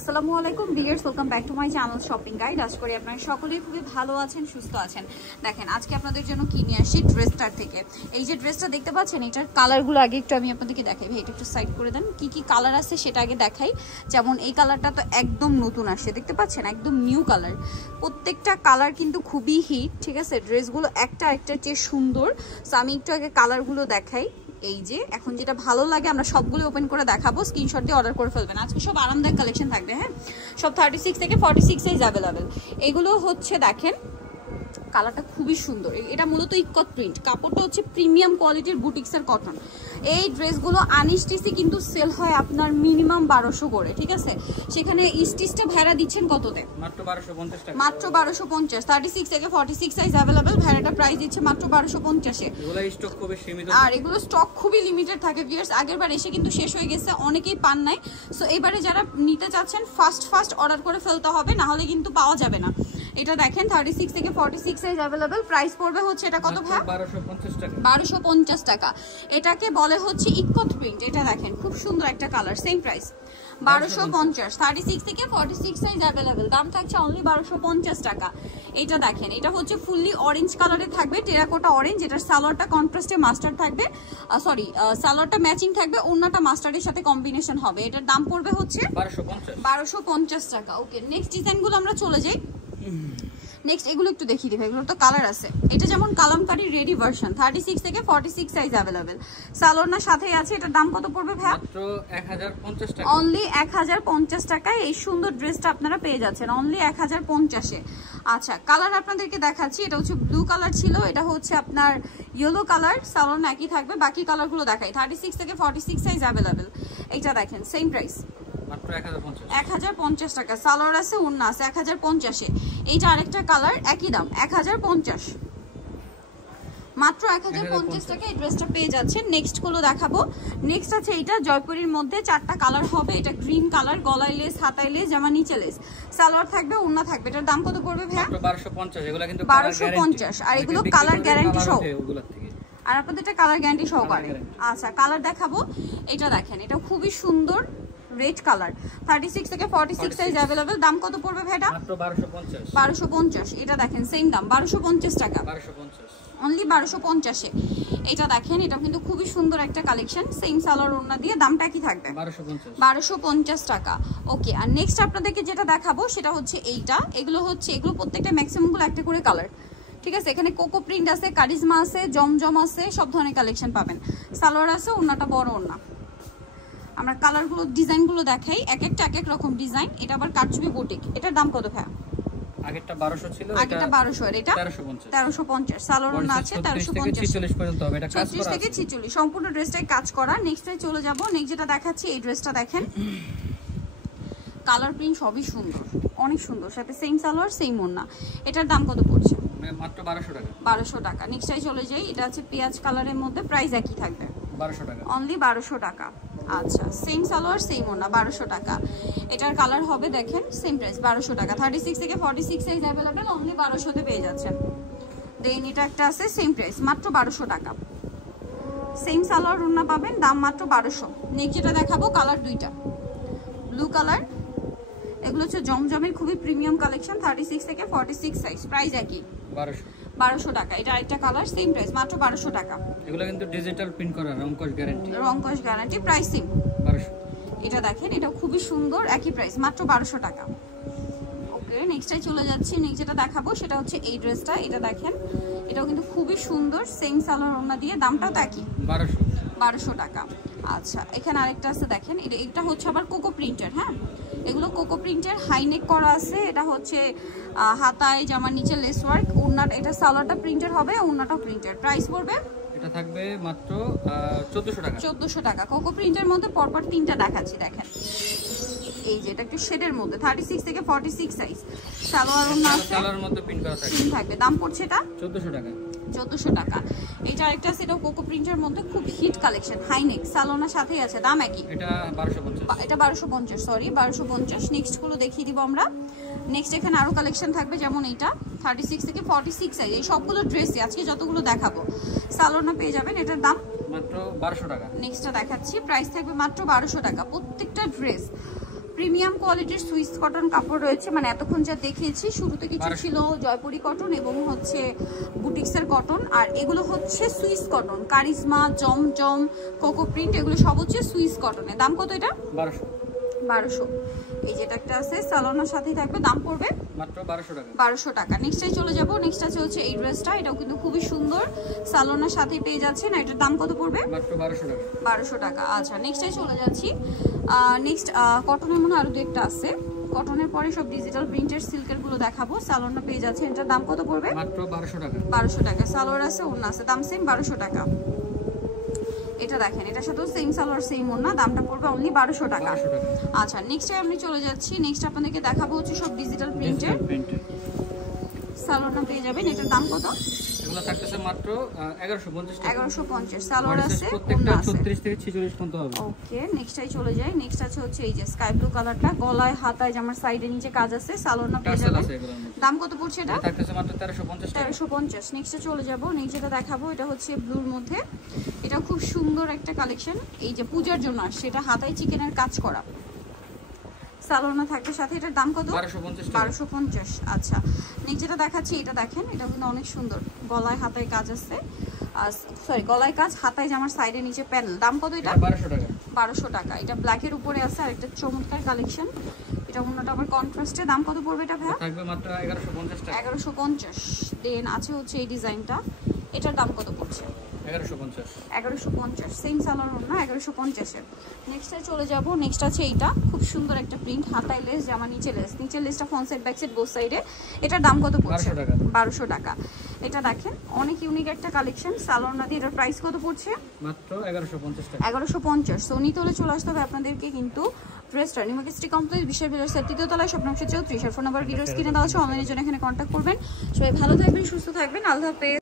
আসসালামু আলাইকুম viewers, welcome back to my channel shopping guide. আশা করি আপনারা সকলেই খুবই ভালো আছেন, সুস্থ আছেন। দেখেন আজকে আপনাদের জন্য কি নিয়ে আসি ড্রেসটার থেকে। এই যে ড্রেসটা দেখতে পাচ্ছেন, এটার কালারগুলো আগে একটু আমি আপনাদেরকে দেখাই। ভাই এটা একটু সাইড করে দেন, কি কি কালার আছে সেটা আগে দেখাই। যেমন এই কালারটা তো একদম নতুন আসছে, দেখতে পাচ্ছেন একদম নিউ কালার। প্রত্যেকটা কালার কিন্তু খুবই হিট, ঠিক আছে। ড্রেসগুলো একটা একটার চেয়ে সুন্দর। সো আমি একটু আগে কালারগুলো দেখাই। এই যে এখন যেটা ভালো লাগে আমরা সবগুলো ওপেন করে দেখাবো, স্ক্রিনশট দিয়ে অর্ডার করে ফেলবেন। আজকে সব আরামদায়ক কালেকশন থাকবে, হ্যাঁ। সব 36 থেকে 46 সাইজ অ্যাভেলেবেল। এগুলো হচ্ছে দেখেন কালারটা খুবই সুন্দর। এটা মূলত ইকট প্রিন্ট, কাপড়টা হচ্ছে প্রিমিয়াম কোয়ালিটির বুটিক্সের কটন। এই ড্রেসগুলো আনস্টিচে কিন্তু সেল হয় আপনার মিনিমাম 1200 করে, ঠিক আছে। সেখানে স্টিচটা ভাড়া দিচ্ছেন কততে? মাত্র 1250 টাকা। মাত্র 1250। 36 থেকে 46 সাইজ अवेलेबल। ভাড়াটা প্রাইস দিচ্ছে মাত্র 1250 এ। এগুলো স্টক খুবই সীমিত, আর এগুলো স্টক খুবই লিমিটেড থাকে ভিউয়ার্স। আগেরবার এসে কিন্তু শেষ হয়ে গেছে, অনেকেই পান নাই। সো এবারে যারা নিতে চাচ্ছেন ফাস্ট অর্ডার করে ফেলতে হবে, না হলে কিন্তু পাওয়া যাবে না। এটা দেখেন 36 থেকে 46 সাইজ अवेलेबल। প্রাইস পড়বে হচ্ছে এটা কত ভাই? 1250 টাকা। 1250 টাকা। এটাকে বলে হচ্ছে ইকট প্রিন্ট। এটা দেখেন খুব সুন্দর একটা কালার, সেম প্রাইস 1250। 36 থেকে 46 সাইজ अवेलेबल। দাম থাকছে অনলি 1250 টাকা। এটা দেখেন, এটা হচ্ছে ফুললি অরেঞ্জ কালারে থাকবে, টেরাকোটা অরেঞ্জ। এটার সালোয়ারটা কন্ট্রাস্টে মাস্টার্ড থাকবে, সালোয়ারটা ম্যাচিং থাকবে, ওন্নাটা মাস্টার্ডের সাথে কম্বিনেশন হবে। এটার দাম পড়বে হচ্ছে 1250 টাকা। ওকে, নেক্সট ডিজাইনগুলো আমরা চলে যাই। নেক্সট এগুলো একটু দেখিয়ে দিবে, এগুলো তো কালার আছে। এটা যেমন কালামকারী রেডি ভার্সন, 36 থেকে 46 সাইজ अवेलेबल। সালোয়ারনার সাথেই আছে। এটার দাম কত পড়বে ভাই? মাত্র 1050 টাকা। অনলি 1050 টাকায় এই সুন্দর ড্রেসটা আপনারা পেয়ে যাচ্ছেন অনলি 1050 এ। আচ্ছা, কালার আপনাদেরকে দেখাচ্ছি। এটা হচ্ছে ব্লু কালার ছিল, এটা হচ্ছে আপনার ইয়েলো কালার। সালোয়ার একই থাকবে, বাকি কালারগুলো দেখাই। 36 থেকে 46 সাইজ अवेलेबल। এটা দেখেন সেম প্রাইস মাত্র 1050 টাকা। সালোয়ার আছে, ওন্না আছে 1050 এ। এইটা আরেকটা কালার, একই দাম 1050। মাত্র 1050 টাকা এই ড্রেসটা পেয়ে যাচ্ছেন। নেক্সট গুলো দেখাবো। নেক্সট আছে এইটা জয়পুরীর মধ্যে 4টা কালার হবে। এটা গ্রিন কালার, গলায় লেস, হাতায় লেস, জামা নিচে লেস। সালোয়ার থাকবে, ওন্না থাকবে। এটার দাম কত পড়বে ভাই? মাত্র 1250। এগুলো কিন্তু 1250। আর এগুলো কালার গ্যারান্টি সহ। আর আপনাদের এটা কালার গ্যারান্টি সহকারে। আচ্ছা, কালার দেখাবো। এটা দেখেন, এটা খুবই সুন্দর রেড কালার। 36 থেকে 46 সাইজ अवेलेबल। দাম কত পড়বে ভাই? এটা মাত্র 1250। 1250। এটা দেখেন সেম দাম 1250 টাকা। 1250 অনলি 1250 এ। এটা দেখেন, এটা কিন্তু খুবই সুন্দর একটা কালেকশন। সেম সালোয়ার ওড়না দিয়ে। দামটা কি থাকবে? 1250 টাকা। ওকে, আর নেক্সট আপনাদেরকে যেটা দেখাবো সেটা হচ্ছে এইটা। এগুলো প্রত্যেকটা ম্যাক্সিমাম গুলো একটা করে কালার, ঠিক আছে। এখানে কোকো প্রিন্ট আছে, কারিজমা আছে, জমজম আছে, সব ধরনের কালেকশন পাবেন। সালোয়ার আছে, ওড়নাটা বড় ওড়না। আমরা কালারগুলো ডিজাইনগুলো দেখাই, এক এক রকম ডিজাইন। এটা আবার কারচুপি বুটিক। এটার দাম কত ভাই? আগেরটা 1200 ছিল, আগেরটা 1200 আর এটা 1350। সালোয়ার ওড়না আছে 1350 46 পর্যন্ত হবে। এটা কাজ করা 36 থেকে 46 সম্পূর্ণ ড্রেসটাই কাজ করা। নেক্সটে চলে যাব। নেক্সট যেটা দেখাচ্ছি, এই ড্রেসটা দেখেন, কালার প্রিন্ট সবই সুন্দর, অনেক সুন্দর, সাথে সেম সালোয়ার সেম ওড়না। এটার দাম কত পড়ছে? মাত্র 1200 টাকা। 1200 টাকা। নেক্সটে চলে যাই। এটা আছে পেঁয়াজ কালারের মধ্যে, প্রাইস একই থাকবে 1200 টাকা। অনলি 1200 টাকা। আচ্ছা, সেম সালোয়ার সেম ওড়না, 1200 টাকা। এটার কালার হবে দেখেন, সেম প্রাইস 1200 টাকা। 36 থেকে 46 সাইজ अवेलेबल। অনলি 1200 তে পেয়ে যাচ্ছেন। দেন এটা একটা আছে, সেম প্রাইস মাত্র 1200 টাকা। সেম সালোয়ার ওড়না পাবেন, দাম মাত্র 1200। নেক্সট যেটা দেখাবো, কালার দুইটা, ব্লু কালার। এগুলো হচ্ছে জমজমের খুবই প্রিমিয়াম কালেকশন। 36 থেকে 46 সাইজ, প্রাইস একই 1200 টাকা। এটা আরেকটা কালার, সেম প্রাইস মাত্র 1200 টাকা। এগুলো কিন্তু ডিজিটাল প্রিন্ট করা, রংকশ গ্যারান্টি, প্রাইস সেম 1200। এটা দেখেন, এটা খুবই সুন্দর, একই প্রাইস মাত্র 1200 টাকা। ওকে, নেক্সটে চলে যাচ্ছি। নেক্সট যেটা দেখাবো সেটা হচ্ছে এই ড্রেসটা। এটা দেখেন, এটাও কিন্তু খুবই সুন্দর, সেম সালোয়ার ওড়না দিয়ে। দামটাও তো একই 1200 টাকা। আচ্ছা, এখানে আরেকটা আছে দেখেন, এটা হচ্ছে আবার কোকো প্রিন্টের, হ্যাঁ। এগুলো কোকো প্রিন্টের, হাইনেক করা আছে। এটা হচ্ছে হাতায়, জামার নিচে লেস ওয়ার্ক। ওড়নাটা, এটা সালোয়ারটা প্রিন্টের হবে, ওড়নাটাও প্রিন্টের। প্রাইস পড়বে এটা থাকবে মাত্র 1400 টাকা। 1400 টাকা। কোকো প্রিন্টের মধ্যে পরপর তিনটা দেখাচ্ছি, দেখেন। এই যে এটা একটু শেডের মধ্যে, 36 থেকে 46 সাইজ। সালোয়ার ওড়না আছে, কালারের মধ্যে প্রিন্ট করা থাকবে। দাম পড়ছে এটা 1400 টাকা। 1400 টাকা। এটা আরেকটা আছে, এটা কোকো প্রিন্টের মধ্যে খুব হিট কালেকশন, হাইনেক, সালোয়ার সাথেই আছে। দাম একই, এটা 1250। এটা 1250, সরি 1250। নেক্সট গুলো দেখিয়ে দিব আমরা। নেক্সট এখানে আরো কালেকশন থাকবে, যেমন এইটা 36 থেকে 46 সাইজ। এই সবগুলো ড্রেসই আজকে যতগুলো দেখাবো সালোয়ার পেয়ে যাবেন। এটার দাম মাত্র 1200 টাকা। নেক্সটটা দেখাচ্ছি, প্রাইস থাকবে মাত্র 1200 টাকা। প্রত্যেকটা ড্রেস প্রিমিয়াম কোয়ালিটির সুইস কটন কাপড় রয়েছে, মানে এতক্ষণ যা দেখিয়েছি শুরুতে কিছু ছিল জয়পুরি কটন এবং হচ্ছে বুটিক্সের কটন, আর এগুলো হচ্ছে সুইস কটন, কারিজমা, জমজম, কোকো প্রিন্ট, এগুলো সব হচ্ছে সুইস কটনের। দাম কত এটা? 1200। এই যেটা একটা আছে সালোনার সাথেই থাকবে, দাম পড়বে মাত্র 1200 টাকা। 1200 টাকা। নেক্সটে চলে যাব, নেক্সট আছে হচ্ছে এই ড্রেসটা, এটাও কিন্তু খুবই সুন্দর, সালোনার সাথেই পেয়ে যাচ্ছে না, এটার দাম কত পড়বে? মাত্র 1200 টাকা। 1200 টাকা। আচ্ছা নেক্সটে চলে যাচ্ছি, নেক্সট কটনের মনে আরো একটা আছে, কটনের পরে সব ডিজিটাল প্রিন্টের সিল্কের গুলো দেখাবো, সালোনা পেয়ে যাচ্ছে, এটার দাম কত পড়বে? মাত্র 1200 টাকা। 1200 টাকা। সালোয়ার আছে, ওড়না আছে, দাম সেম 1200 টাকা। এটা দেখেন, এটার সাথেও সেম সালোয়ার সেম ওড়না, দামটা পড়বে অনলি 1200 টাকা। আচ্ছা নেক্সটে আমি চলে যাচ্ছি, নেক্সট আপনাদেরকে দেখাবো হচ্ছে সব ডিজিটাল প্রিন্টের সালোয়ারটা পেয়ে যাবেন, এটার দাম কত? এগুলো থাকতেছে মাত্র 1150 টাকা। 1150 সালোয়ার আছে, প্রত্যেকটা 36 থেকে 46 পর্যন্ত হবে। ওকে নেক্সটটাই চলে যাই, নেক্সট আছে হচ্ছে এই যে স্কাই ব্লু কালারটা, গলায় হাতায় জামার সাইডে নিচে কাজ আছে, সালোয়ারটা পেয়ে যাবেন, দাম কত পড়ছে এটা? থাকতেছে মাত্র 1350 টাকা। 1350। নেক্সটে চলে যাব, নেক্সটটা দেখাবো, এটা হচ্ছে ব্লুর মধ্যে, এটা খুব সুন্দর একটা কালেকশন, এই যে পূজার জন্য আসছে, এটা হাতায় চিকেনের কাজ করা, সালোনা থাকবে সাথে, এটার দাম কত? 1250। আচ্ছা নেক্সট যেটা দেখাচ্ছি, এটা দেখেন, এটা কিন্তু অনেক সুন্দর, গলায় হাতায় কাজ আছে, সরি গলায় কাজ, হাতায় জামার সাইডে নিচে প্যানেল, দাম কত এটা? 1200 টাকা। 1200 টাকা। এটা ব্ল্যাকের উপরে আছে, আর একটা চমৎকার কালেকশন, এটা অন্যটা আবার কন্ট্রাস্টে, দাম কত পড়বে এটা ভাইয়া? থাকবে মাত্র 1150 টাকা। 1150। দেন আছে হচ্ছে এই ডিজাইনটা, এটার দাম কত পড়ছে? 1150। 1150 সেম সালোয়ার ওড়না 1150 এর। নেক্সটে চলে যাব, নেক্সট আছে এইটা, খুব সুন্দর একটা প্রিন্ট, হাতায় লেস, জামা নিচে লেস, নিচের লেসটা front side back side both সাইডে, এটার দাম কত পড়ছে? 1200 টাকা। এটা দেখেন অনেক ইউনিক একটা কালেকশন, সালোয়ার দিয়ে, এটার প্রাইস কত পড়ছে? মাত্র 1150 টাকা। 1150। সো নিতে হলে চলে আসতে হবে আপনাদেরকে কিন্তু ড্রেসটা নিমাকিস্ট্রি কমপ্লেক্স বিশাল বিলাসের 3য় তলায়, শপ নম্বর 34, আর ফোন নাম্বার ভিডিও স্ক্রিনে দেওয়া আছে, অনলাইনের জন্য এখানে কন্ট্যাক্ট করবেন। সবাই ভালো থাকবেন, সুস্থ থাকবেন, আল্লাহ হাফেজ।